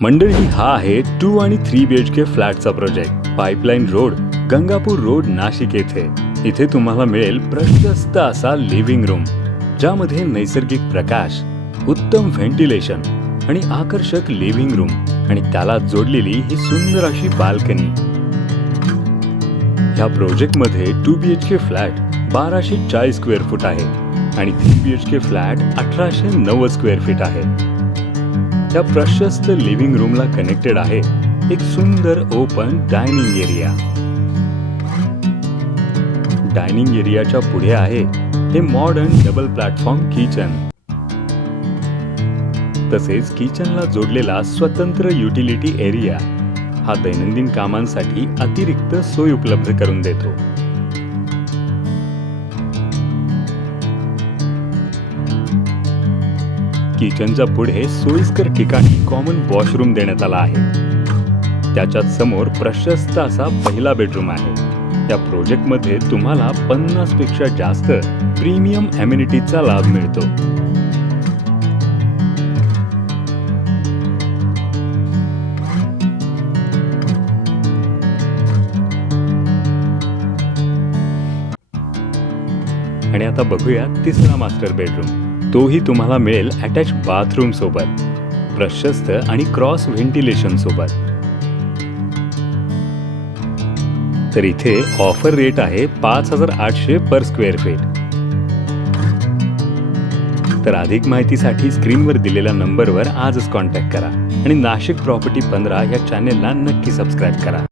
मंडळी, हा आहे 2 आणि 3 BHK फ्लॅटचा project pipeline road, Gangapur road, Nashik येथे. इथे तुम्हाला मिळेल प्रशस्त असा लिव्हिंग रूम, ज्यामध्ये नैसर्गिक प्रकाश, उत्तम व्हेंटिलेशन आणि आकर्षक लिव्हिंग रूम आणि त्याला जोडलेली ही सुंदर अशी बाल्कनी. ह्या प्रोजेक्टमध्ये 2 BHK फ्लॅट 1240 स्क्वेअर फूट आहे आणि 3 BHK फ्लॅट 1890 स्क्वेअर फीट आहे. त्या प्रशस्त लिव्हिंग रूमला कनेक्टेड आहे एक सुंदर ओपन डायनिंग एरिया. डायनिंग एरियाच्या पुढे आहे हे मॉडर्न डबल प्लॅटफॉर्म किचन. तसेच किचनला जोडलेला स्वतंत्र युटिलिटी एरिया हा दैनंदिन कामांसाठी अतिरिक्त सोय उपलब्ध करून देतो. किचनच्या पुढे सोयीस्कर ठिकाणी कॉमन वॉशरूम देण्यात आला आहे. त्याच्यात समोर प्रशस्त असा पहिला बेडरूम आहे. या प्रोजेक्टमध्ये तुम्हाला 50 पेक्षा जास्त प्रीमियम अमेनिटीजचा लाभ मिळतो. आणि आता बघूया तिसरा मास्टर बेडरूम. तोही तुम्हाला मिळेल अटॅच बाथरूम सोबत, प्रशस्त आणि क्रॉस व्हेंटिलेशन सोबत. तर इथे ऑफर रेट आहे 5800 पर स्क्वेअर फीट. तर अधिक माहितीसाठी स्क्रीनवर दिलेल्या नंबरवर आजच कॉन्टॅक्ट करा आणि नाशिक प्रॉपर्टी 15 या चॅनेलला नक्की सबस्क्राईब करा.